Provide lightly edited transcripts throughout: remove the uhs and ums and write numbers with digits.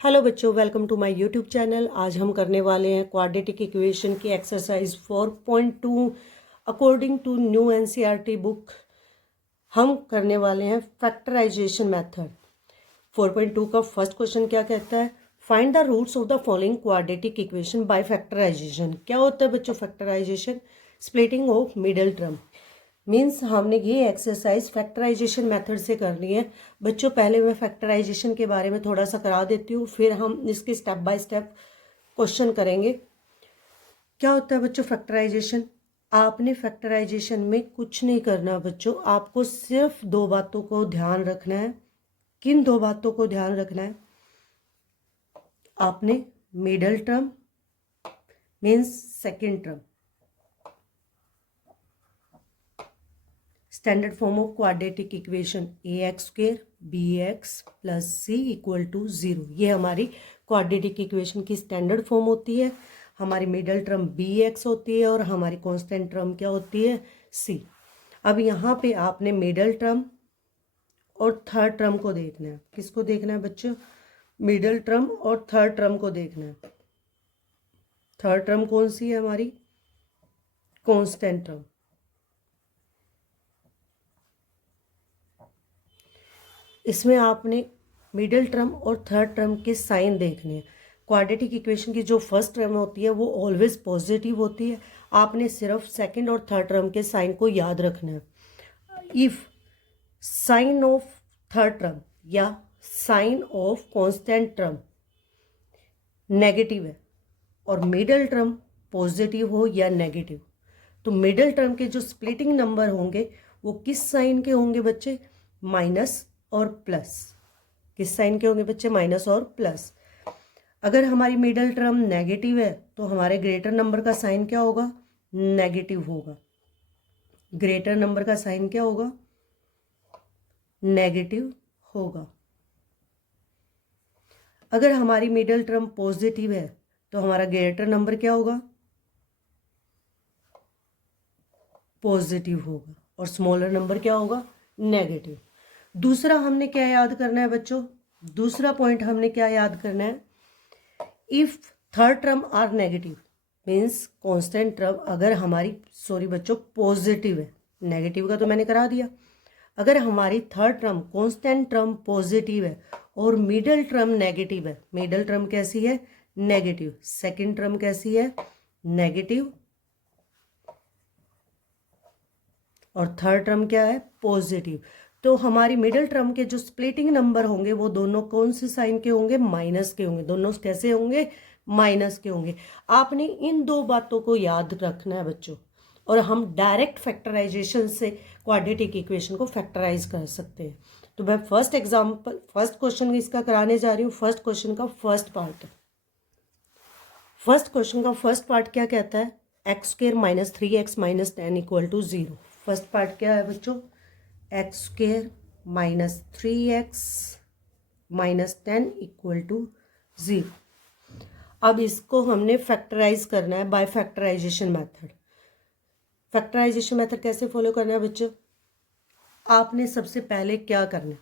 Hello बच्चों, welcome to my YouTube channel. आज हम करने वाले हैं क्वाड्रेटिक इक्वेशन की exercise 4.2 according to new NCERT book. हम करने वाले हैं फैक्टराइजेशन मेथड। 4.2 का फर्स्ट क्वेश्चन क्या कहता है? Find the roots of the following quadratic equation by factorization. क्या होता है बच्चों factorization? Splitting of middle term. Means हमने ये एक्सरसाइज फैक्टराइजेशन मेथड से करनी है। बच्चों पहले मैं फैक्टराइजेशन के बारे में थोड़ा सा करा देती हूँ, फिर हम इसके स्टेप बाय स्टेप क्वेश्चन करेंगे। क्या होता है बच्चों फैक्टराइजेशन? आपने फैक्टराइजेशन में कुछ नहीं करना बच्चों, आपको सिर्फ दो बातों को ध्यान रखना है। किन दो बातों को ध्यान रखना है? आपने middle term means second term, standard form of quadratic equation ax² bx + c = 0। ये हमारी क्वाड्रेटिक इक्वेशन की स्टैंडर्ड फॉर्म होती है। हमारी मिडल टर्म bx होती है और हमारी कांस्टेंट टर्म क्या होती है? c। अब यहाँ पे आपने मिडल टर्म और थर्ड टर्म को देखना है। किसको देखना है बच्चों? मिडल टर्म और थर्ड टर्म को देखना है। थर्ड टर्म कौन सी है हमारी? Constant term. इसमें आपने मिडिल टर्म और थर्ड टर्म के साइन देखने हैं। क्वाड्रेटिक इक्वेशन की जो फर्स्ट टर्म होती है वो ऑलवेज पॉजिटिव होती है। आपने सिर्फ सेकंड और थर्ड टर्म के साइन को याद रखना है। If sign of third term या sign of constant term negative है और मिडिल टर्म पॉजिटिव हो या नेगेटिव, तो मिडिल टर्म के जो स्प्लिटिंग नंबर होंगे वो किस साइन के होंगे बच्चे? माइनस और प्लस। किस साइन के होंगे बच्चे? माइनस और प्लस। अगर हमारी मिडिल टर्म नेगेटिव है तो हमारे ग्रेटर नंबर का साइन क्या होगा? नेगेटिव होगा। ग्रेटर नंबर का साइन क्या होगा? नेगेटिव होगा। अगर हमारी मिडिल टर्म पॉजिटिव है तो हमारा ग्रेटर नंबर क्या होगा? पॉजिटिव होगा। और स्मॉलर नंबर क्या होगा? नेगेटिव। दूसरा हमने क्या याद करना है बच्चों? दूसरा पॉइंट हमने क्या याद करना है? If third term are negative means constant term अगर हमारी बच्चों पॉजिटिव है, नेगेटिव का तो मैंने करा दिया। अगर हमारी third term constant term positive है और मिडिल टर्म नेगेटिव है, मिडिल टर्म कैसी है? नेगेटिव। सेकंड टर्म कैसी है? नेगेटिव। और थर्ड टर्म क्या है? पॉजिटिव। तो हमारी मिडिल टर्म के जो स्प्लिटिंग नंबर होंगे वो दोनों कौन से साइन के होंगे? माइनस के होंगे। दोनों कैसे होंगे? माइनस के होंगे। आपने इन दो बातों को याद रखना है बच्चों, और हम डायरेक्ट फैक्टराइजेशन से क्वाड्रेटिक इक्वेशन को फैक्टराइज कर सकते हैं। तो मैं फर्स्ट क्वेश्चन इसका कराने जा रही हूँ। फर्स्ट क्वेश्चन का फर्स्ट पार्ट। फर्स्ट क्वेश्चन का फर्स्ट पार्ट क्या कहता है? x² - 3x - 10 = 0। फर्स्ट पार्ट क्या है बच्चों? x² - 3x - 10 = 0। अब इसको हमने फैक्टराइज करना है by factorization method. Factorization method कैसे फॉलो करना है बच्चों? आपने सबसे पहले क्या करना है?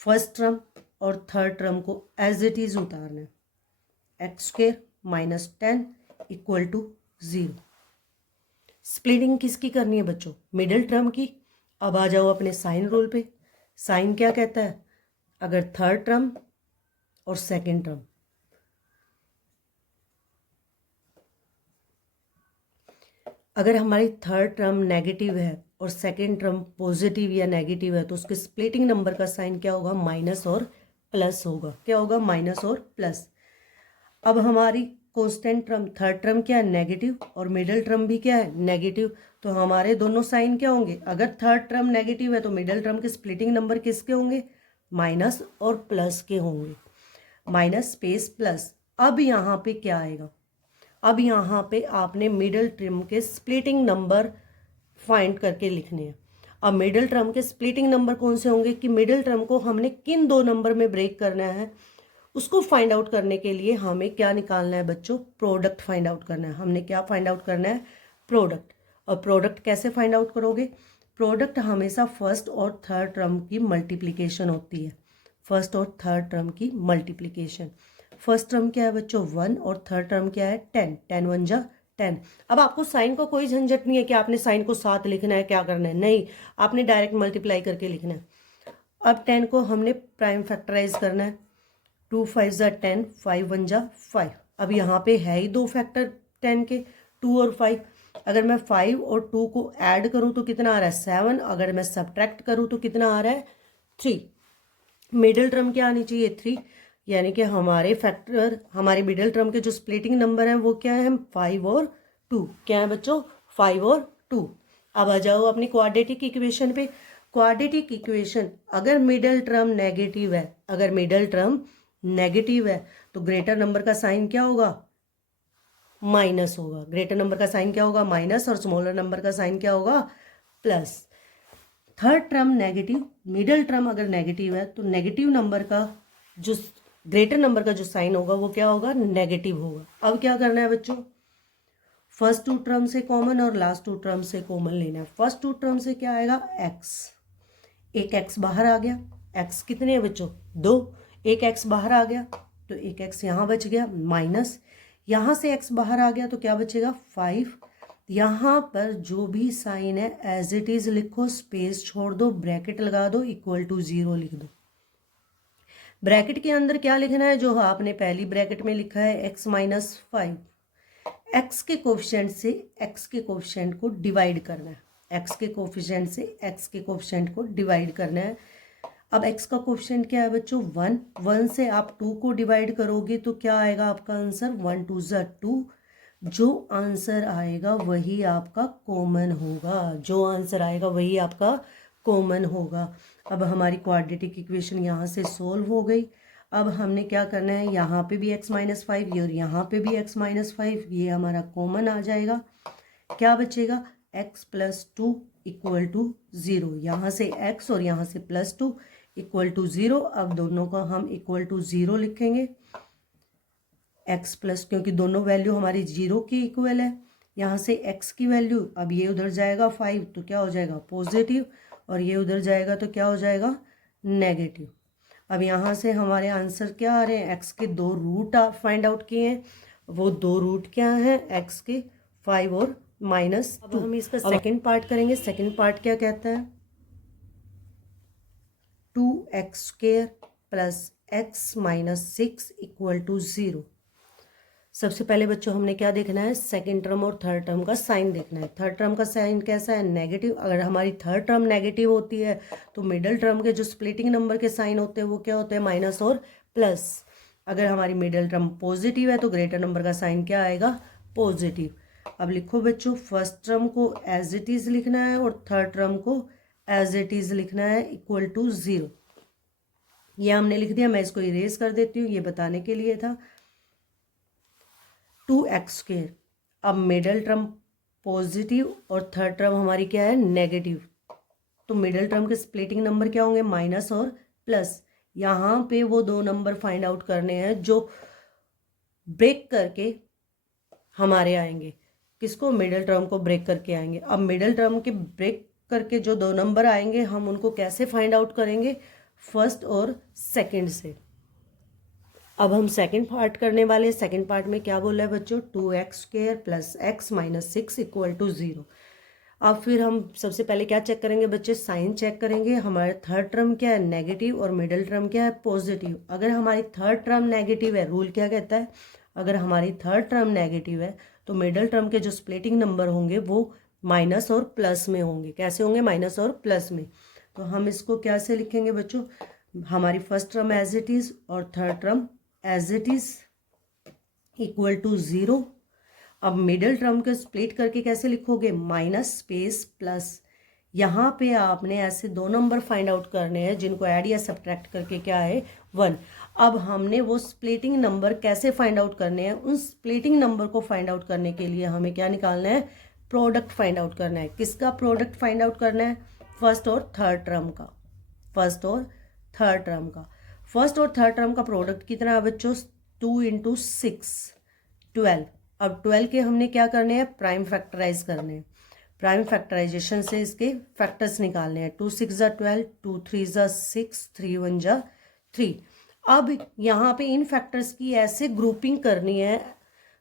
फर्स्ट टर्म और थर्ड टर्म को एज इट इज उतारना है। x² - 10 = 0। स्प्लिटिंग किसकी करनी है बच्चों? मिडिल टर्म की। अब आ जाओ अपने साइन रूल पे। साइन क्या कहता है? अगर थर्ड टर्म और सेकंड टर्म, अगर हमारी थर्ड टर्म नेगेटिव है और सेकंड टर्म पॉजिटिव या नेगेटिव है तो उसके स्प्लिटिंग नंबर का साइन क्या होगा? माइनस और प्लस होगा। क्या होगा? माइनस और प्लस। अब हमारी कांस्टेंट टर्म थर्ड टर्म क्या है? नेगेटिव। और मिडिल टर्म भी क्या है? नेगेटिव। तो हमारे दोनों साइन क्या होंगे? अगर थर्ड टर्म नेगेटिव है तो मिडिल टर्म के स्प्लिटिंग नंबर किसके होंगे? माइनस और प्लस के होंगे। Minus space plus. अब यहाँ पे क्या आएगा? अब यहाँ पे आपने मिडिल टर्म के स्प्लिटिंग नंबर फाइंड करके लिखने हैं। अब मिडिल टर्म के स्प्लिटिंग नंबर कौन से होंगे कि मिडिल टर्म को हमने किन दो नंबर में ब्रेक करना है, उसको फाइंड आउट करने के लिए हमें क्या निकालना है बच्चों? प्रोडक्ट फाइंड आउट करना है। हमने क्या फाइंड आउट करना है? प्रोडक्ट। और प्रोडक्ट कैसे फाइंड आउट करोगे? प्रोडक्ट हमेशा फर्स्ट और थर्ड टर्म की मल्टीप्लिकेशन होती है। फर्स्ट और थर्ड टर्म की मल्टीप्लिकेशन। फर्स्ट टर्म क्या है बच्चों 1 और थर्ड टर्म क्या है 10, 10 1 जा 10। अब आपको साइन का कोई झंझट नहीं है कि आपने साइन को साथ लिखना है, क्या करना है, नहीं, आपने डायरेक्ट मल्टीप्लाई करके लिखना है। अब 10 को हमने प्राइम फैक्टराइज करना है, 2 5 जा 10, 5 1 जा 5। अब यहाँ पे है ही दो फैक्टर 10 के, 2 और 5। अगर मैं 5 और 2 को ऐड करूँ तो कितना आ रहा है 7, अगर मैं सब्ट्रैक्ट करूँ तो कितना आ रहा है 3। मिडिल टर्म क्या आनी चाहिए 3, यानी कि हमारे फैक्टर, हमारे मिडिल टर्म के जो स्प्लिटिंग नंबर हैं वो क्या है 5 और 2। क्या है बच्चों 5 और 2। अब आ जाओ अपनी क्वाड्रेटिक इक्वेशन पे। क्वाड्रेटिक इक्वेशन, अगर मिडिल टर्म नेगेटिव है, अगर मिडिल टर्म नेगेटिव है तो ग्रेटर नंबर का साइन क्या होगा माइनस होगा। ग्रेटर नंबर का साइन क्या होगा माइनस, और स्मॉलर नंबर का साइन क्या होगा plus. Third term negative, middle term अगर नेगेटिव है तो नेगेटिव नंबर का जो ग्रेटर नंबर का जो साइन होगा वो क्या होगा नेगेटिव होगा। अब क्या करना है बच्चों, फर्स्ट टू टर्म से कॉमन और लास्ट टू टर्म से कॉमन लेना है। फर्स्ट टू टर्म से क्या आएगा एक्स, एक एक्स बाहर आ गया, एक्स कितने हैं बच्चों 2, एक एक्स बाहर आ गया तो एक एक्स यहाँ बच गया, माइनस यहाँ से एक्स बाहर आ गया तो क्या बचेगा 5। यहाँ पर जो भी साइन है एज इट इज लिखो, स्पेस छोड़ दो, ब्रैकेट लगा दो, इक्वल टू 0 लिख दो। ब्रैकेट के अंदर क्या लिखना है जो आपने पहली ब्रैकेट में लिखा है x माइनस 5। एक्स के कोफिशिएंट से एक्स के कोफिशिएंट को डिवाइड करना है, एक्स के कोफिशिएंट से एक्स के कोफिशिएंट को डिवाइड करना है। अब x का कोफिशिएंट क्या है बच्चों 1, 1 से आप 2 को डिवाइड करोगे तो क्या आएगा आपका आंसर 1 2 ज़ा 2। जो आंसर आएगा वही आपका कॉमन होगा, जो आंसर आएगा वही आपका कॉमन होगा। अब हमारी क्वाड्रेटिक इक्वेशन यहाँ से सोल्व हो गई। अब हमने क्या करना है, यहाँ पे भी x माइनस 5 और यहाँ पे भी x माइनस 5, ये हमारा कॉमन आ जाएगा। क्या बचेगा x प्लस 2 इक्वल टू 0। यहाँ से x और यहाँ से प्लस 2 इक्वल टू 0। अब दोनों का हम इक्वल टू 0 लिखेंगे, x प्लस, क्योंकि दोनों वैल्यू हमारी 0 की इक्वल है। यहाँ से x की वैल्यू, अब ये उधर जाएगा 5 तो क्या हो जाएगा पॉजिटिव, और ये उधर जाएगा तो क्या हो जाएगा नेगेटिव। अब यहाँ से हमारे आंसर क्या आ रहे हैं, x के 2 रूट फाइंड आउट किए हैं। वो 2 रूट क्या हैं x के 5 और -2। अब हम इसका सेकंड पार्ट करेंगे। सेकंड पार्ट क्या कहता है 2x² plus x minus 6 equal to 0। सबसे पहले बच्चों हमने क्या देखना है, सेकंड टर्म और थर्ड टर्म का साइन देखना है। थर्ड टर्म का साइन कैसा है नेगेटिव। अगर हमारी थर्ड टर्म नेगेटिव होती है तो मिडिल टर्म के जो स्प्लिटिंग नंबर के साइन होते हैं वो क्या होते हैं माइनस और प्लस। अगर हमारी मिडिल टर्म पॉजिटिव है तो ग्रेटर नंबर का साइन क्या आएगा पॉजिटिव। अब लिखो बच्चों, फर्स्ट टर्म को एज इट इज लिखना है और थर्ड टर्म को एज इट इज लिखना है इक्वल टू 0। ये हमने लिख दिया, मैं इसको इरेज कर देती हूँ, ये बताने के लिए था। 2x²। अब मिडिल टर्म पॉजिटिव और थर्ड टर्म हमारी क्या है नेगेटिव, तो मिडिल टर्म के स्प्लिटिंग नंबर क्या होंगे माइनस और प्लस। यहाँ पे वो 2 नंबर फाइंड आउट करने हैं जो ब्रेक करके हमारे आएंगे। किसको, मिडिल टर्म को ब्रेक करके आएंगे। अब मिडिल टर्म के ब्रेक करके जो 2 नंबर आएंगे हम उनको कैसे फाइंड आउट करेंगे, फर्स्ट और सेकंड से। अब हम सेकंड पार्ट करने वाले हैं। सेकंड पार्ट में क्या बोला है बच्चों, 2x² plus x minus 6 equal to 0। अब फिर हम सबसे पहले क्या चेक करेंगे बच्चे, साइन चेक करेंगे। हमारे थर्ड टर्म क्या है नेगेटिव और मिडिल टर्म क्या है पॉजिटिव। अगर हमारी थर्ड टर्म नेगेटिव है, रूल क्या कहता है, अगर हमारी थर्ड टर्म नेगेटिव है तो मिडिल टर्म के जो स्प्लिटिंग नंबर होंगे वो माइनस और प्लस में होंगे। कैसे होंगे, माइनस और प्लस में। तो हम इसको कैसे लिखेंगे बच्चों, हमारी first term as it is और third term as it is equal to 0। अब मिडिल टर्म को स्प्लिट करके कैसे लिखोगे, माइनस स्पेस प्लस। यहाँ पे आपने ऐसे 2 नंबर फाइंड आउट करने हैं जिनको ऐड या सब्ट्रैक्ट करके क्या है 1। अब हमने वो स्प्लिटिंग नंबर कैसे फाइंड आउट करने हैं, उन स्प्लिटिंग नंबर को फाइंड आउट करने के लिए हमें क्या निकालना है, प्रोडक्ट फाइंड आउट करना है। किसका प्रोडक्ट फाइंड आउट करना है, फर्स्ट और थर्ड टर्म का। फर्स्ट और थर्ड टर्म का, फर्स्ट और थर्ड टर्म का प्रोडक्ट कितना है बच्चों, 2 × 6 12। अब 12 के हमने क्या करने हैं, प्राइम फैक्टराइज करने हैं। प्राइम फैक्टराइजेशन से इसके फैक्टर्स निकालने हैं। 2 6 × 12, 2 3 × 6, 3 1 × 3। अब यहाँ पे इन फैक्टर्स की ऐसे ग्रुपिंग करनी है,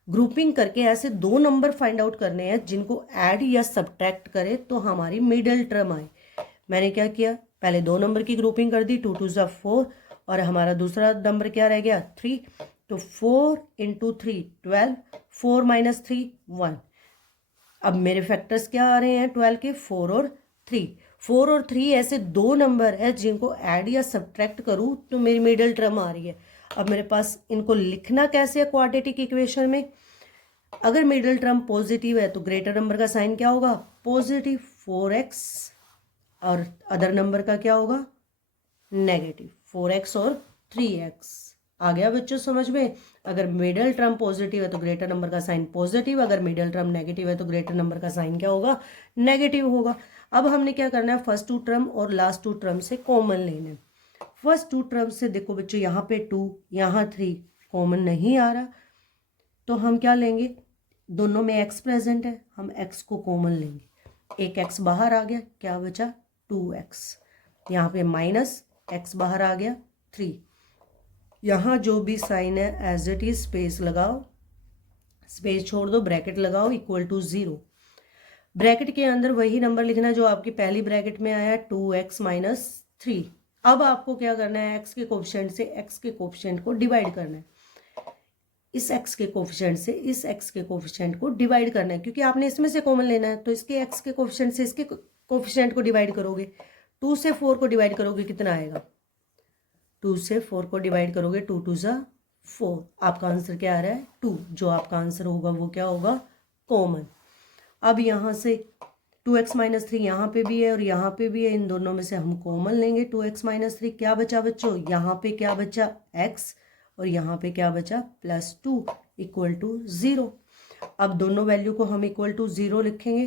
ग्रुपिंग करके ऐसे दो नंबर फाइंड आउट करने हैं जिनको ऐड या सब्ट्रैक्ट करे तो हमारी मिडिल टर्म आए। मैंने क्या किया, पहले दो नंबर की ग्रुपिंग कर दी, 2 2 ज़ा 4 और हमारा दूसरा नंबर क्या रह गया 3, तो 4 × 3 12, 4 - 3 1। अब मेरे फैक्टर्स क्या आ रहे हैं 12 के, 4 और 3। 4 और 3 ऐसे दो नंबर है जिनको ऐड या सब्ट्रैक्ट करूँ तो मेरी मिडिल टर्म आ रही है। अब मेरे पास इनको लिखना कैसे है क्वाड्रेटिक इक्वेशन में, अगर मिडिल टर्म पॉजिटिव है तो ग्रेटर नंबर का साइन क्या होगा पॉजिटिव 4x और अदर नंबर का क्या होगा नेगेटिव 4x और 3x। आ गया बच्चों समझ में। अगर मिडिल टर्म पॉजिटिव है तो ग्रेटर नंबर का साइन पॉजिटिव, अगर मिडिल टर्म नेगेटिव है तो ग्रेटर नंबर का साइन क्या होगा नेगेटिव होगा। अब हमने क्या करना है, फर्स्ट टू टर्म और लास्ट टू टर्म से कॉमन लेना है। फर्स्ट टू टर्म से देखो बच्चों, यहाँ पे 2 यहाँ 3 कॉमन नहीं आ रहा, तो हम क्या लेंगे, दोनों में x प्रेजेंट है, हम x को कॉमन लेंगे। एक x बाहर आ गया, क्या बचा 2x, यहाँ पे माइनस x बाहर आ गया 3। यहाँ जो भी साइन है एज इट इज स्पेस लगाओ, स्पेस छोड़ दो, ब्रैकेट लगाओ इक्वल टू 0। ब्रैकेट के अंदर वही नंबर लिखना जो आपकी पहली ब्रैकेट में आया 2x - 3। अब आपको क्या करना है, x के कोफिशिएंट से x के कोफिशिएंट को डिवाइड करना है, इस x के कोफिशिएंट से इस x के कोफिशिएंट को डिवाइड करना है, क्योंकि आपने इसमें से कॉमन लेना है, तो इसके x के कोफिशिएंट से इसके कोफिशिएंट को डिवाइड करोगे। 2 से 4 को डिवाइड करोगे कितना आएगा, 2 से 4 को डिवाइड करोगे 2 2 ज़ा 4, आपका आंसर क्या आ रहा है 2। जो आपका आंसर होगा वो क्या होगा कॉमन। अब यहाँ से 2x - 3 यहाँ पे भी है और यहाँ पे भी है, इन दोनों में से हम कॉमन लेंगे 2x - 3। क्या बचा बच्चों, यहाँ पे क्या बचा x और यहाँ पे क्या बचा +2 इक्वल टू 0। अब दोनों वैल्यू को हम इक्वल टू 0 लिखेंगे,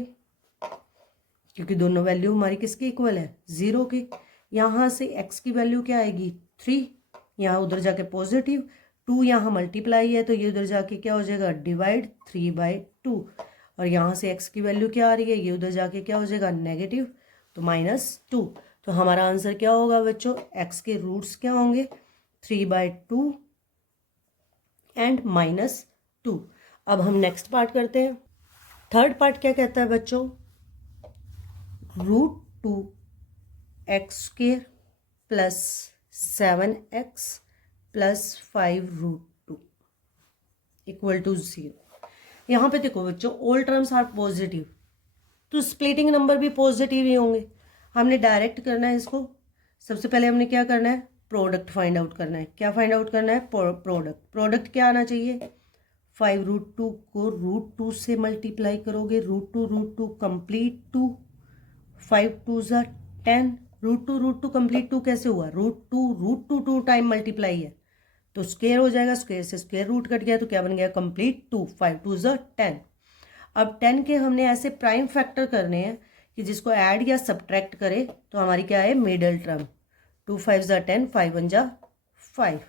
क्योंकि दोनों वैल्यू हमारी किसके इक्वल है 0 के। यहाँ से x की वैल्यू क्या आएगी 3, यहाँ उधर जाके पॉजिटिव 2, यहाँ मल्टीप्लाई है तो ये उधर जाके क्या हो जाएगा डिवाइड 3/2, और यहाँ से x की वैल्यू क्या आ रही है, ये उधर जाके क्या हो जाएगा नेगेटिव, तो -2। तो हमारा आंसर क्या होगा बच्चों, x के रूट्स क्या होंगे 3/2 एंड -2। अब हम नेक्स्ट पार्ट करते हैं। थर्ड पार्ट क्या कहता है बच्चों, √2x² + 7x + 5√2 इक्वल टू 0। यहाँ पे देखो बच्चों, ऑल टर्म्स आर पॉजिटिव, तो स्प्लिटिंग नंबर भी पॉजिटिव ही होंगे। हमने डायरेक्ट करना है इसको, सबसे पहले हमने क्या करना है प्रोडक्ट फाइंड आउट करना है। क्या फाइंड आउट करना है प्रोडक्ट क्या आना चाहिए, 5√2 को √2 से मल्टीप्लाई करोगे, √2 कंप्लीट 2, 5 2 ज़ा 10, √2 कंप्लीट 2 कैसे हुआ, √2 2 टाइम मल्टीप्लाई है तो स्क्वायर हो जाएगा, स्क्वायर से स्क्वायर रूट कट गया तो क्या बन गया कंप्लीट 2, 5 2 ज़ा 10। अब 10 के हमने ऐसे प्राइम फैक्टर करने हैं कि जिसको ऐड या सब्ट्रैक्ट करे तो हमारी क्या है मिडिल टर्म, 2 5 ज़ा 10, 5 1 ज़ा 5,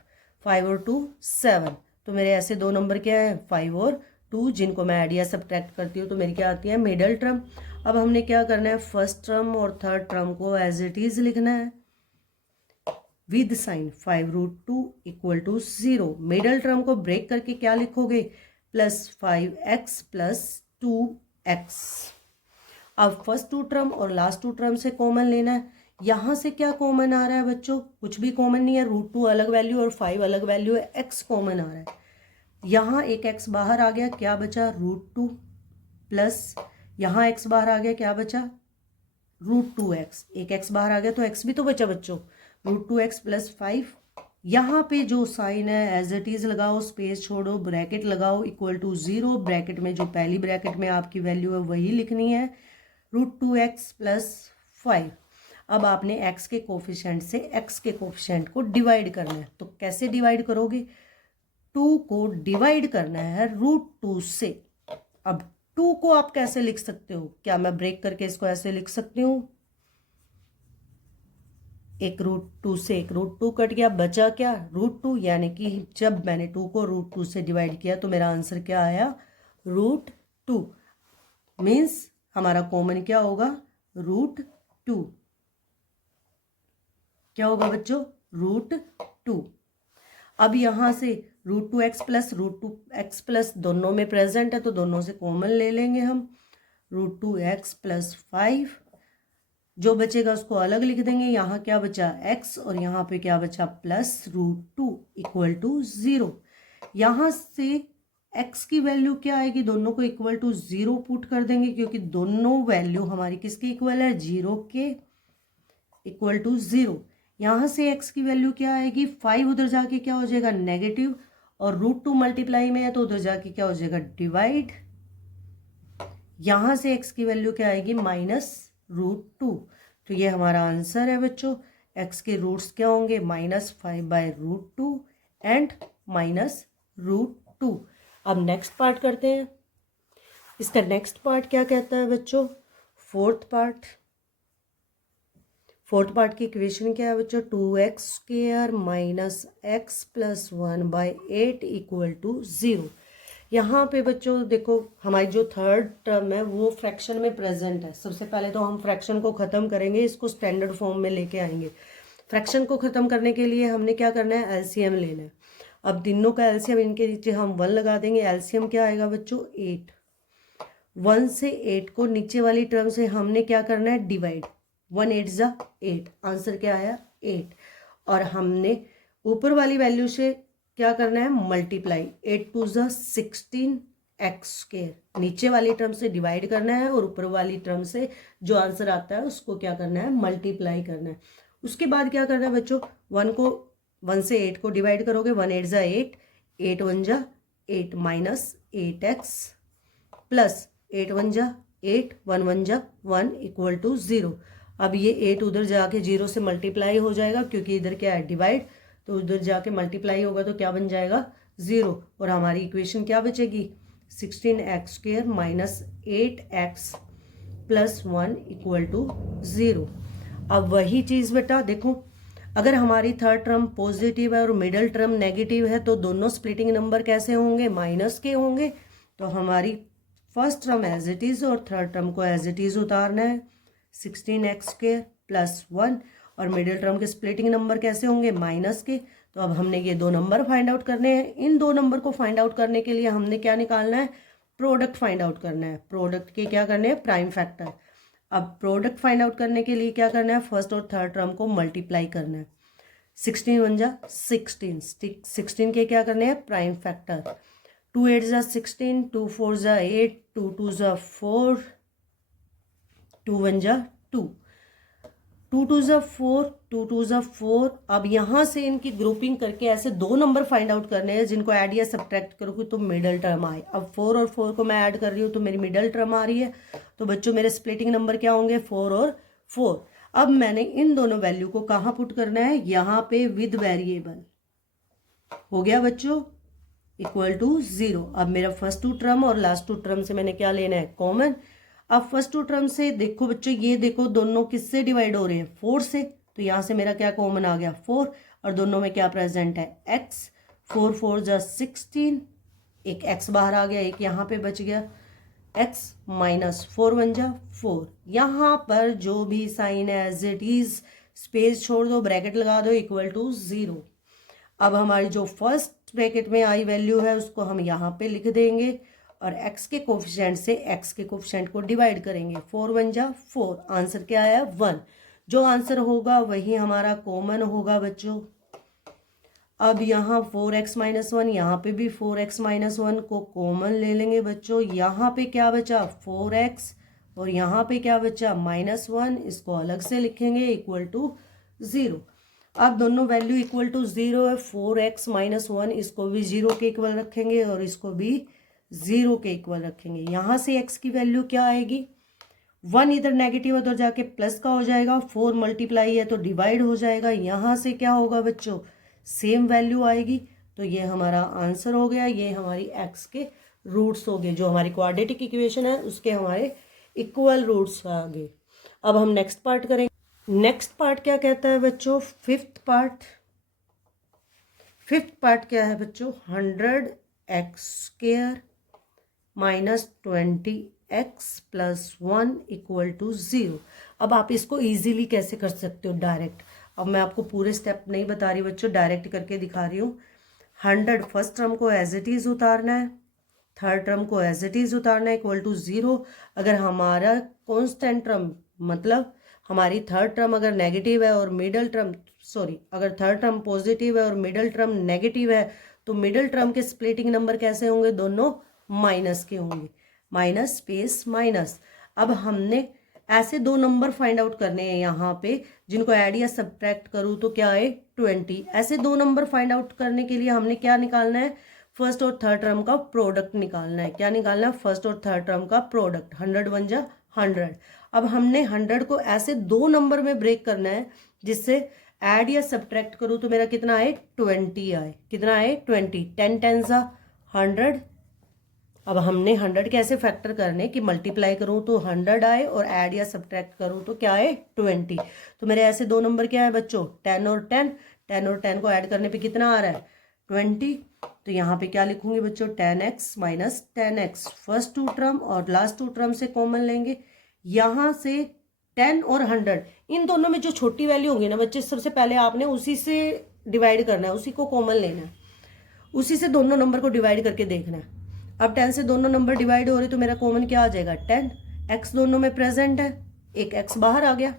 5 और 2 7, तो मेरे ऐसे दो नंबर क्या है 5 और 2, जिनको मैं ऐड या सब्ट्रैक्ट करती हूँ तो मेरी क्या आती है मिडिल टर्म। अब हमने क्या करना है, फर्स्ट टर्म और थर्ड टर्म को एज इट इज लिखना है with sign 5√2 equal to 0। Middle term को ब्रेक करके क्या लिखोगे +5x + 2x। अब फर्स्ट टू टर्म और लास्ट टू टर्म से कॉमन लेना है। यहाँ से क्या कॉमन आ रहा है बच्चों, कुछ भी कॉमन नहीं है, √2 अलग वैल्यू और 5 अलग वैल्यू है, x कॉमन आ रहा है। यहाँ एक x बाहर आ गया, क्या बचा √2 प्लस यहाँ x बाहर आ गया, क्या बचा √2x, एक x बाहर आ गया तो x भी तो बचा बच्चों, √2x + 5। यहाँ पे जो साइन है एज इट इज लगाओ, स्पेस छोड़ो, ब्रैकेट लगाओ इक्वल टू 0। ब्रैकेट में जो पहली ब्रैकेट में आपकी वैल्यू है वही लिखनी है, √2x + 5। अब आपने x के कोफिशिएंट से x के कोफिशिएंट को डिवाइड करना है, तो कैसे डिवाइड करोगे, 2 को डिवाइड करना है √2 से। अब 2 को आप कैसे लिख सकते हो, क्या मैं ब्रेक करके इसको ऐसे लिख सकती हूँ, एक √2 से एक √2 कट गया, बचा क्या √2, यानी कि जब मैंने 2 को √2 से डिवाइड किया तो मेरा आंसर क्या आया √2। मीन्स हमारा कॉमन क्या होगा √2, क्या होगा बच्चों √2। 2। अब यहाँ से √2x दोनों में प्रेजेंट है तो दोनों से कॉमन ले लेंगे हम। √2x + 5, जो बचेगा उसको अलग लिख देंगे। यहाँ क्या बचा x और यहाँ पे क्या बचा +√2 = 0। यहाँ से x की वैल्यू क्या आएगी, दोनों को =0 पुट कर देंगे क्योंकि दोनों वैल्यू हमारी किसके इक्वल है, 0 के =0। यहाँ से x की वैल्यू क्या आएगी, 5 उधर जाके क्या हो जाएगा नेगेटिव, और √2 मल्टीप्लाई में है तो उधर जाके क्या हो जाएगा डिवाइड। यहाँ से x की वैल्यू क्या आएगी -√2। तो ये हमारा आंसर है बच्चों। x के रूट्स क्या होंगे -5/√2 एंड -√2। अब नेक्स्ट पार्ट करते हैं। इसका नेक्स्ट पार्ट क्या कहता है बच्चों, फोर्थ पार्ट की इक्वेशन क्या है बच्चों, 2x² - x + 1/8 = 0। यहाँ पे बच्चों देखो हमारी जो थर्ड टर्म है वो फ्रैक्शन में प्रेजेंट है। सबसे पहले तो हम फ्रैक्शन को ख़त्म करेंगे, इसको स्टैंडर्ड फॉर्म में लेके आएंगे। फ्रैक्शन को ख़त्म करने के लिए हमने क्या करना है, एलसीएम लेना है। अब तीनों का एलसीएम, इनके नीचे हम 1 लगा देंगे। एलसीएम क्या आएगा बच्चों 8। 1 से 8 को नीचे वाली टर्म से हमने क्या करना है डिवाइड। 1 8 = 8, आंसर क्या आया 8। और हमने ऊपर वाली वैल्यू से क्या करना है मल्टीप्लाई। 8 2 = 16x², नीचे वाली टर्म से डिवाइड करना है और ऊपर वाली टर्म से जो आंसर आता है उसको क्या करना है मल्टीप्लाई करना है। उसके बाद क्या करना है बच्चों, 1 से 8 को डिवाइड करोगे। 1 8 = 8, 8 1 = 8 -8x प्लस 8 1 = 8, 1 1 = 1 = 0। अब ये 8 उधर जाके 0 से मल्टीप्लाई हो जाएगा क्योंकि इधर क्या है डिवाइड, तो उधर जाके मल्टीप्लाई होगा तो क्या बन जाएगा 0। और हमारी इक्वेशन क्या बचेगी 16x² - 8x + 1 = 0। अब वही चीज़ बेटा देखो, अगर हमारी थर्ड टर्म पॉजिटिव है और मिडिल टर्म नेगेटिव है तो दोनों स्प्लिटिंग नंबर कैसे होंगे, माइनस के होंगे। तो हमारी first term as it is और थर्ड टर्म को एज इट इज़ उतारना है, 16x² + 1। और मिडिल टर्म के स्प्लिटिंग नंबर कैसे होंगे, माइनस के। तो अब हमने ये दो नंबर फाइंड आउट करने हैं। इन दो नंबर को फाइंड आउट करने के लिए हमने क्या निकालना है, प्रोडक्ट फाइंड आउट करना है। प्रोडक्ट के क्या करने हैं, प्राइम फैक्टर। अब प्रोडक्ट फाइंड आउट करने के लिए क्या करना है, फर्स्ट और थर्ड टर्म को मल्टीप्लाई करना है। 16 1 = 16, 16 के क्या करने हैं प्राइम फैक्टर। 2 8 = 16, 2 4 = 8, 2 2 = 4, 2 1 = 2, 2 2 = 4, 2 2 = 4। अब यहाँ से इनकी ग्रुपिंग करके ऐसे दो नंबर फाइंड आउट करने हैं जिनको ऐड या सब्ट्रैक्ट करोगे तो मिडल टर्म आए। अब 4 और 4 को मैं ऐड कर रही हूँ तो मेरी मिडल टर्म आ रही है। तो बच्चों मेरे स्प्लिटिंग नंबर क्या होंगे 4 और 4। अब मैंने इन दोनों वैल्यू को कहाँ पुट करना है, यहाँ पे विद वेरिएबल। हो गया बच्चों = 0। अब मेरा फर्स्ट टू टर्म और लास्ट टू टर्म से मैंने क्या लेना है कॉमन। अब फर्स्ट टू टर्म से देखो बच्चों, ये देखो दोनों किससे डिवाइड हो रहे हैं 4 से, तो यहाँ से मेरा क्या कॉमन आ गया 4। और दोनों में क्या प्रेजेंट है x। 4 4 = 16, एक x बाहर आ गया, एक यहाँ पे बच गया x - 4 1 = 4। यहाँ पर जो भी साइन है एज इट इज स्पेस छोड़ दो, ब्रैकेट लगा दो = 0। अब हमारी जो फर्स्ट ब्रैकेट में आई वैल्यू है उसको हम यहाँ पे लिख देंगे और x के कोफिशिएंट से x के कोफिशिएंट को डिवाइड करेंगे। 4 1 = 4, आंसर क्या आया 1। जो आंसर होगा वही हमारा कॉमन होगा बच्चों। अब यहाँ 4x - 1, यहाँ पे भी 4x - 1 को कॉमन ले लेंगे बच्चों। यहाँ पे क्या बचा 4x और यहाँ पे क्या बचा -1, इसको अलग से लिखेंगे = 0। अब दोनों वैल्यू = 0 है। 4x - 1 इसको भी 0 के इक्वल रखेंगे और इसको भी 0 के इक्वल रखेंगे। यहाँ से x की वैल्यू क्या आएगी, 1 इधर नेगेटिव उधर जाके प्लस का हो जाएगा, 4 मल्टीप्लाई है तो डिवाइड हो जाएगा। यहाँ से क्या होगा बच्चों सेम वैल्यू आएगी। तो ये हमारा आंसर हो गया, ये हमारी x के रूट्स हो गए। जो हमारी क्वाड्रेटिक इक्वेशन है उसके हमारे इक्वल रूट्स आ गए। अब हम नेक्स्ट पार्ट करेंगे। नेक्स्ट पार्ट क्या कहता है बच्चों, फिफ्थ पार्ट क्या है बच्चों, 100x² - 20x + 1 = 0। अब आप इसको इजीली कैसे कर सकते हो डायरेक्ट। अब मैं आपको पूरे स्टेप नहीं बता रही बच्चों, डायरेक्ट करके दिखा रही हूँ। 100 फर्स्ट टर्म को एज इट इज़ उतारना है, थर्ड टर्म को एज इट इज़ उतारना है इक्वल टू 0। अगर हमारा कॉन्स्टेंट टर्म मतलब हमारी थर्ड टर्म अगर नेगेटिव है और मिडल टर्म अगर थर्ड टर्म पॉजिटिव है और मिडल टर्म नेगेटिव है तो मिडल टर्म के स्प्लिटिंग नंबर कैसे होंगे, दोनों माइनस के होंगे, माइनस स्पेस माइनस। अब हमने ऐसे दो नंबर फाइंड आउट करने हैं यहाँ पे जिनको ऐड या सब्ट्रैक्ट करूँ तो क्या है 20। ऐसे दो नंबर फाइंड आउट करने के लिए हमने क्या निकालना है, फर्स्ट और थर्ड टर्म का प्रोडक्ट निकालना है। क्या निकालना है, फर्स्ट और थर्ड टर्म का प्रोडक्ट। 100 1 जा 100। अब हमने 100 को ऐसे दो नंबर में ब्रेक करना है जिससे ऐड या सब्ट्रैक्ट करूँ तो मेरा कितना आए 20 आए। कितना आए 20। 10 10 जा 100। अब हमने 100 कैसे फैक्टर करने कि मल्टीप्लाई करूँ तो 100 आए और ऐड या सब्ट्रैक्ट करूँ तो क्या आए 20। तो मेरे ऐसे दो नंबर क्या है बच्चों 10 और 10। 10 और 10 को ऐड करने पे कितना आ रहा है 20। तो यहाँ पे क्या लिखूंगी बच्चों 10x minus 10x। First two term और लास्ट टू टर्म से कॉमन लेंगे। यहाँ से 10 और 100 इन दोनों में जो छोटी वैल्यू होगी ना बच्चे, सबसे पहले आपने उसी से डिवाइड करना है, उसी को कॉमन लेना है, उसी से दोनों नंबर को डिवाइड करके देखना है। अब 10 से दोनों नंबर डिवाइड हो रहे तो मेरा कॉमन क्या आ जाएगा 10। x दोनों में प्रेजेंट है, एक x बाहर आ गया।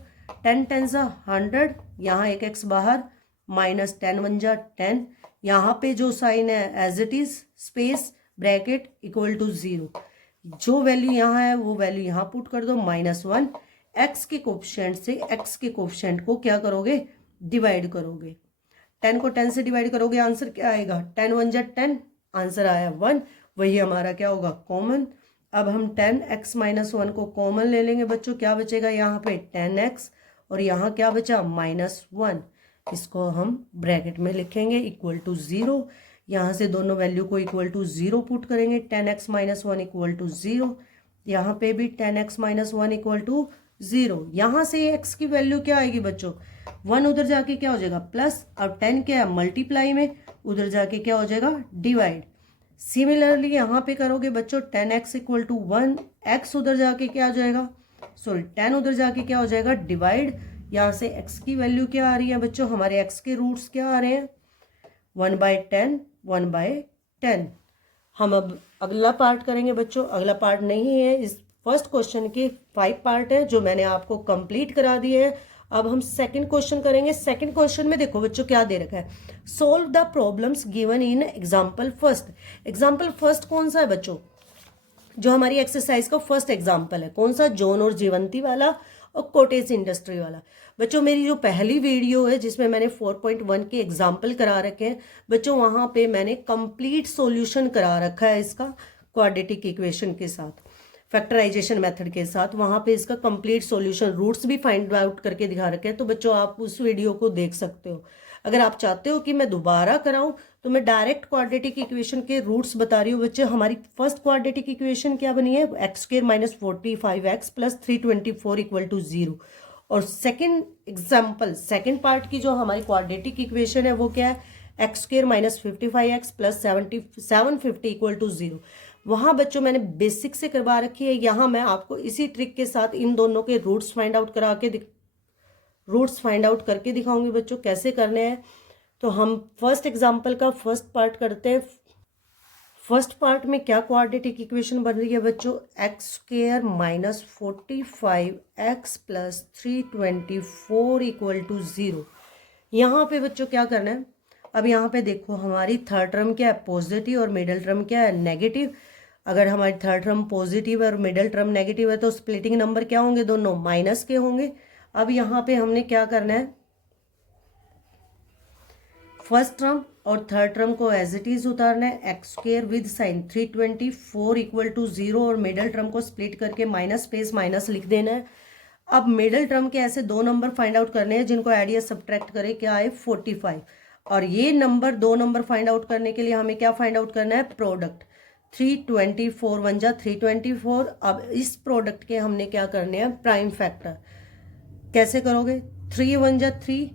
10 10 जा 100, यहाँ एक x बाहर, माइनस 10 1 जा 10। यहाँ पे जो साइन है as it is space bracket equal to 0। जो वैल्यू यहाँ है वो वैल्यू यहाँ पुट कर दो -1। x के कोफिशिएंट से x के कोफिशिएंट को क्या करोगे डिवाइड करोगे। 10 को 10 से डिवाइड करोगे आंसर क्या आएगा 10 1 जा 10, आंसर आया 1। वही हमारा क्या होगा कॉमन। अब हम 10x माइनस 1 को कॉमन ले लेंगे बच्चों, क्या बचेगा यहाँ पे 10x और यहाँ क्या बचा -1। इसको हम ब्रैकेट में लिखेंगे इक्वल टू 0। यहाँ से दोनों वैल्यू को इक्वल टू 0 पुट करेंगे। 10x माइनस 1 इक्वल टू 0, यहाँ पे भी 10x माइनस 1 इक्वल टू 0। यहाँ से x की वैल्यू क्या आएगी बच्चों 1, उधर जाके क्या हो जाएगा प्लस। अब 10 क्या है मल्टीप्लाई में, उधर जाके क्या हो जाएगा डिवाइड। सिमिलरली यहाँ पे करोगे बच्चों 10x इक्वल टू 1, x उधर जाके क्या हो जाएगा 10 उधर जाके क्या हो जाएगा डिवाइड। यहाँ से x की वैल्यू क्या आ रही है बच्चों, हमारे x के रूट्स क्या आ रहे हैं 1/10 1/10। हम अब अगला पार्ट करेंगे बच्चों। अगला पार्ट नहीं है, इस फर्स्ट क्वेश्चन के 5 पार्ट हैं जो मैंने आपको कंप्लीट करा दिए हैं। अब हम सेकंड क्वेश्चन करेंगे। सेकंड क्वेश्चन में देखो बच्चों क्या दे रखा है, solve the problems given in example first. Example first कौन सा है बच्चों, जो हमारी एक्सरसाइज का फर्स्ट एग्जाम्पल है, कौन सा जॉन और जीवंती वाला और कोटेज इंडस्ट्री वाला। बच्चों मेरी जो पहली वीडियो है जिसमें मैंने 4.1 के एग्जाम्पल करा रखे हैं बच्चों, वहां पे मैंने कंप्लीट सॉल्यूशन करा रखा है इसका क्वाड्रेटिक इक्वेशन के साथ, फैक्टराइजेशन मेथड के साथ। वहां पे इसका कंप्लीट सॉल्यूशन रूट्स भी फाइंड आउट करके दिखा रखे हैं। तो बच्चों आप उस वीडियो को देख सकते हो। अगर आप चाहते हो कि मैं दोबारा कराऊं तो मैं डायरेक्ट क्वाड्रेटिक इक्वेशन के रूट्स बता रही हूँ बच्चे। हमारी फर्स्ट क्वाड्रेटिक इक्वेशन क्या बनी है x² minus 45x plus 324 equal to 0। और सेकेंड एग्जाम्पल सेकेंड पार्ट की जो हमारी क्वाड्रेटिक इक्वेशन है वो क्या है x² minus 55x plus 750 equal to 0। वहाँ बच्चों मैंने बेसिक से करवा रखी है। यहाँ मैं आपको इसी ट्रिक के साथ इन दोनों के रूट्स फाइंड आउट करके दिखाऊंगी बच्चों कैसे करने हैं। तो हम फर्स्ट एग्जांपल का फर्स्ट पार्ट करते हैं। फर्स्ट पार्ट में क्या क्वाड्रेटिक इक्वेशन बन रही है बच्चों, x² minus 45x plus 324 equal to 0। यहाँ पे बच्चों क्या करना है, अब यहाँ पे देखो हमारी थर्ड टर्म क्या है पॉजिटिव और मिडिल टर्म क्या है नेगेटिव। अगर हमारी थर्ड टर्म पॉजिटिव है और मिडिल टर्म नेगेटिव है तो स्प्लिटिंग नंबर क्या होंगे, दोनों माइनस के होंगे। अब यहाँ पे हमने क्या करना है, फर्स्ट टर्म और थर्ड टर्म को एज इट इज उतारना है। x² with sign 324 equal to 0 और मिडिल टर्म को स्प्लिट करके माइनस स्पेस माइनस लिख देना है। अब मिडिल टर्म के ऐसे दो नंबर फाइंड आउट करने हैं जिनको ऐड या सब्ट्रैक्ट करें, क्या आए 45। और ये नंबर दो नंबर फाइंड आउट करने के लिए हमें क्या फाइंड आउट करना है, प्रोडक्ट। 324 1 जा 324। अब इस प्रोडक्ट के हमने क्या करने हैं, प्राइम फैक्टर। कैसे करोगे, 3 1 जा 3,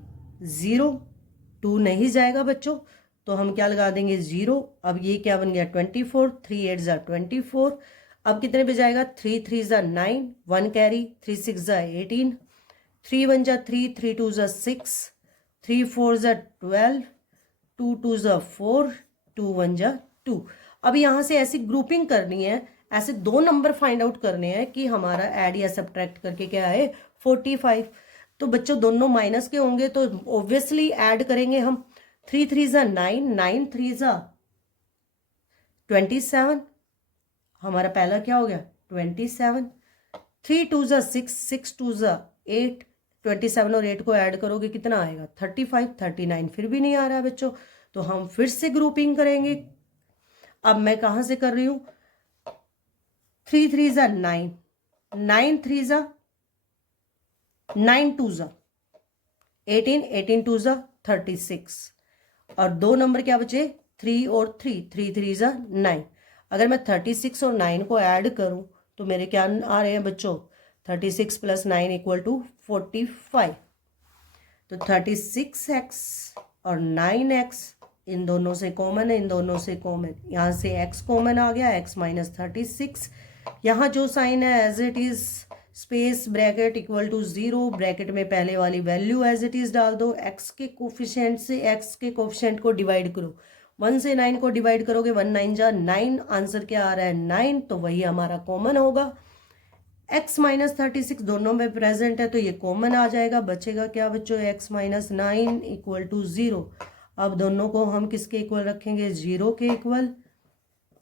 0 2 नहीं जाएगा बच्चों तो हम क्या लगा देंगे 0। अब ये क्या बन गया 24, 3 8 जा 24। अब कितने पे जाएगा, 3 3 जा 9, 1 कैरी, 3 6 जा 18, 3 1 जा 3, 3 2 जा 6, 3 4 ज़ा 12, 2 2 ज़ा 4, 2 1 ज़ा 2। अब यहाँ से ऐसी ग्रुपिंग करनी है, ऐसे दो नंबर फाइंड आउट करने हैं कि हमारा ऐड या सब्ट्रैक्ट करके क्या आए 45। तो बच्चों दोनों माइनस के होंगे तो ऑब्वियसली ऐड करेंगे हम। 3 3 ज़ा 9, 9 3 ज़ा 27, हमारा पहला क्या हो गया 27। 3 2 ज़ा 6, 6 2 ज़ा 8, 27 और 8 को ऐड करोगे कितना आएगा 35, 39 फिर भी नहीं आ रहा है बच्चों, तो हम फिर से ग्रुपिंग करेंगे। अब मैं कहाँ से कर रही हूँ, 3 3 ज़ा 9, 9 3 ज़ा 9 2 ज़ा 18, 18 2 ज़ा 36 और दो नंबर क्या बचे 3 और 3, 3 3 ज़ा 9। अगर मैं 36 और 9 को ऐड करूं तो मेरे क्या आ रहे हैं बच्चों 36 + 9 = 45। तो 36x और 9x इन दोनों से कॉमन है, इन दोनों से कॉमन, यहाँ से x कॉमन आ गया, x - 36। यहाँ जो साइन है as it is space bracket = 0, bracket में पहले वाली वैल्यू एज इट इज डाल दो, x के कोफिशिएंट से x के कोफिशिएंट को डिवाइड करो, 1 से 9 को डिवाइड करोगे 1 9 ज़ा 9, आंसर क्या आ रहा है 9, तो वही हमारा कॉमन होगा। x - 36 दोनों में प्रेजेंट है तो ये कॉमन आ जाएगा, बचेगा क्या बच्चों x - 9 = 0। अब दोनों को हम किसके इक्वल रखेंगे 0 के इक्वल,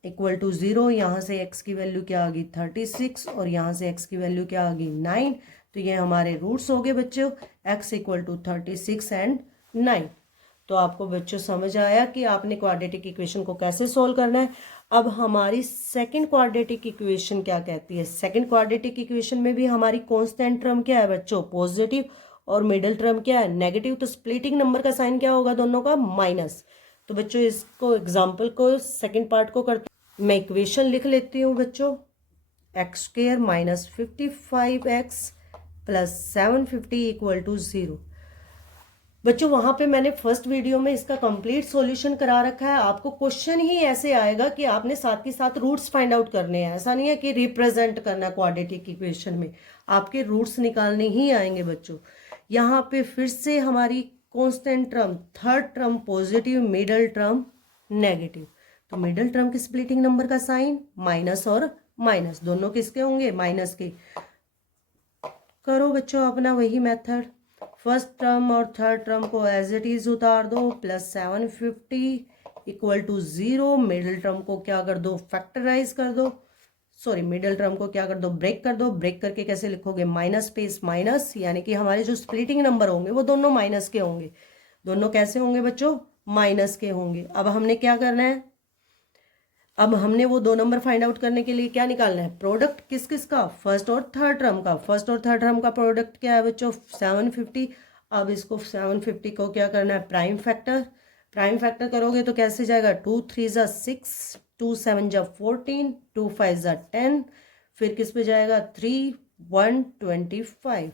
= 0। यहाँ से x की वैल्यू क्या आ गई 36 और यहाँ से x की वैल्यू क्या आ गई 9, तो ये हमारे रूट्स हो गए बच्चों, x = 36 एंड 9। तो आपको बच्चों समझ आया कि आपने क्वाड्रेटिक इक्वेशन को कैसे सोल्व करना है। अब हमारी सेकंड क्वाड्रेटिक इक्वेशन क्या कहती है, सेकंड क्वाड्रेटिक इक्वेशन में भी हमारी कांस्टेंट टर्म क्या है बच्चों पॉजिटिव और मिडिल टर्म क्या है नेगेटिव, तो स्प्लिटिंग नंबर का साइन क्या होगा दोनों का माइनस। तो बच्चों इसको एग्जाम्पल को सेकेंड पार्ट को करते, मैं इक्वेशन लिख लेती हूँ बच्चों, x² - 55x + 750 = 0। बच्चों वहां पे मैंने फर्स्ट वीडियो में इसका कंप्लीट सॉल्यूशन करा रखा है, आपको क्वेश्चन ही ऐसे आएगा कि आपने साथ के साथ रूट्स फाइंड आउट करने हैं, ऐसा नहीं है कि रिप्रेजेंट करना क्वाड्रेटिक इक्वेशन में, आपके रूट्स निकालने ही आएंगे बच्चों। यहाँ पे फिर से हमारी constant term, third term positive, middle term negative, तो मिडल टर्म की स्प्लिटिंग नंबर का साइन माइनस और माइनस, दोनों किसके होंगे माइनस के। करो बच्चों अपना वही मेथड, फर्स्ट टर्म और थर्ड टर्म को एज इट इज उतार दो, +750 = 0। मिडिल टर्म को क्या कर दो फैक्टराइज कर दो, सॉरी मिडिल टर्म को क्या कर दो ब्रेक कर दो, ब्रेक करके कैसे लिखोगे माइनस स्पेस माइनस, यानी कि हमारे जो स्प्लिटिंग नंबर होंगे वो दोनों माइनस के होंगे, दोनों कैसे होंगे बच्चों माइनस के होंगे। अब हमने क्या करना है, अब हमने वो दो नंबर फाइंड आउट करने के लिए क्या निकालना है प्रोडक्ट किस किस का, फर्स्ट और थर्ड टर्म का। फर्स्ट और थर्ड टर्म का प्रोडक्ट क्या है बच्चों 750। अब इसको 750 को क्या करना है प्राइम फैक्टर, प्राइम फैक्टर करोगे तो कैसे जाएगा 2 3 ज़ा 6, 2 7 ज़ा 14, 2 5 ज़ा 10, फिर किस पे जाएगा 3 1 25।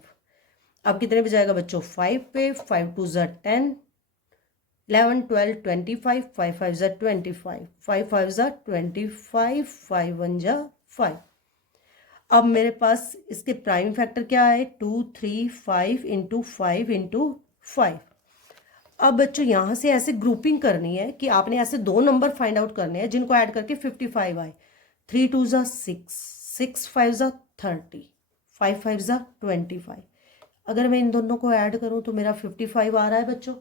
अब कितने पे जाएगा बच्चों 5 पे, 5 2 ज़ा 10, 11 12 25, 5 5 ज़ा 25, 5 5 ज़ा 25, 5 1 ज़ा 5। अब मेरे पास इसके प्राइम फैक्टर क्या है 2 3 5 × 5 × 5। अब बच्चों यहाँ से ऐसे ग्रुपिंग करनी है कि आपने ऐसे दो नंबर फाइंड आउट करने हैं जिनको ऐड करके 55 आए, 3 2 ज़ा 6, 6 5 ज़ा 30, 5 5 ज़ा 25। अगर मैं इन दोनों को ऐड करूँ तो मेरा 55 आ रहा है बच्चों।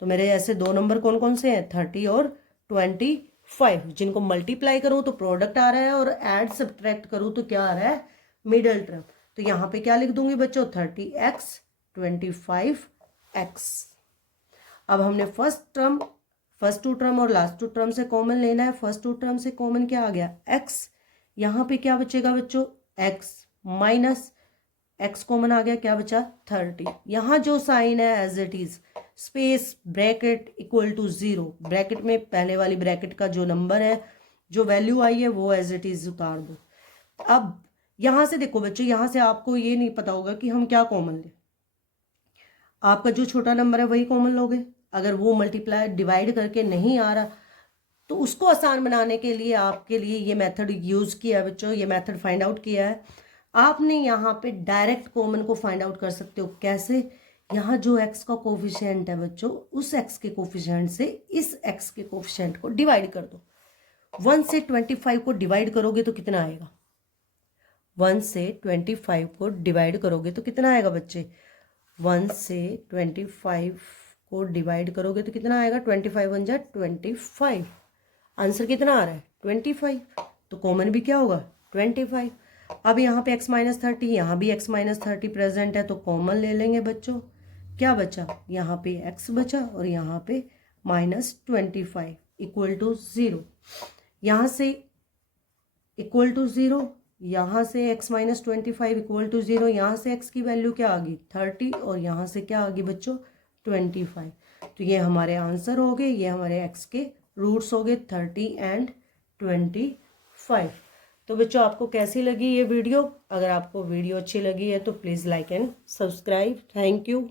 तो मेरे ऐसे दो नंबर कौन कौन से हैं 30 और 25, जिनको मल्टीप्लाई करूँ तो प्रोडक्ट आ रहा है और ऐड सब्ट्रैक्ट करूँ तो क्या आ रहा है मिडल टर्म। तो यहाँ पे क्या लिख दूंगी बच्चों 30x 25x। अब हमने फर्स्ट टू टर्म और लास्ट टू टर्म से कॉमन लेना है, फर्स्ट टू टर्म से कॉमन क्या आ गया x, यहाँ पे क्या बचेगा बच्चों x माइनस x कॉमन आ गया, क्या बचा 30। यहाँ जो साइन है as it is space bracket = 0, bracket में पहले वाली ब्रैकेट का जो नंबर है जो वैल्यू आई है वो एज इट इज उतार दो। अब यहाँ से देखो बच्चों, यहाँ से आपको ये नहीं पता होगा कि हम क्या कॉमन लें, आपका जो छोटा नंबर है वही कॉमन लोगे। अगर वो मल्टीप्लाई डिवाइड करके नहीं आ रहा तो उसको आसान बनाने के लिए आपके लिए ये मेथड यूज़ किया है बच्चों, ये मेथड फाइंड आउट किया है। आपने यहाँ पे डायरेक्ट कॉमन को फाइंड आउट कर सकते हो, कैसे यहाँ जो x का कोफिशिएंट है बच्चों, उस x के कोफिशिएंट से इस x के कोफिशिएंट को डिवाइड कर दो। 1 से 25 को डिवाइड करोगे तो कितना आएगा? 1 से 25 को डिवाइड करोगे तो कितना आएगा बच्चे? 1 से 25 को डिवाइड करोगे तो कितना आएगा? 25 1 जा 25। आंसर कितना आ रहा है? 25। तो कॉमन भी क्या होगा? 25। अब यहाँ पे x माइनस 30, यहाँ भी x माइनस 30 प्रेजेंट है, तो कॉमन ले लेंगे बच्चों। क्या बचा? यहाँ पे x बचा और यहाँ पे -25 इक्वल टू 0। यहाँ से इक्वल टू 0, यहाँ से x माइनस 25 इक्वल टू 0। यहाँ से x की वैल्यू क्या आ गई? 30 और यहाँ से क्या आ गई बच्चों? 25। तो ये हमारे आंसर हो गए, ये हमारे x के रूट्स हो गए 30 एंड 25। तो बच्चों आपको कैसी लगी ये वीडियो? अगर आपको वीडियो अच्छी लगी है तो please like and subscribe. Thank you.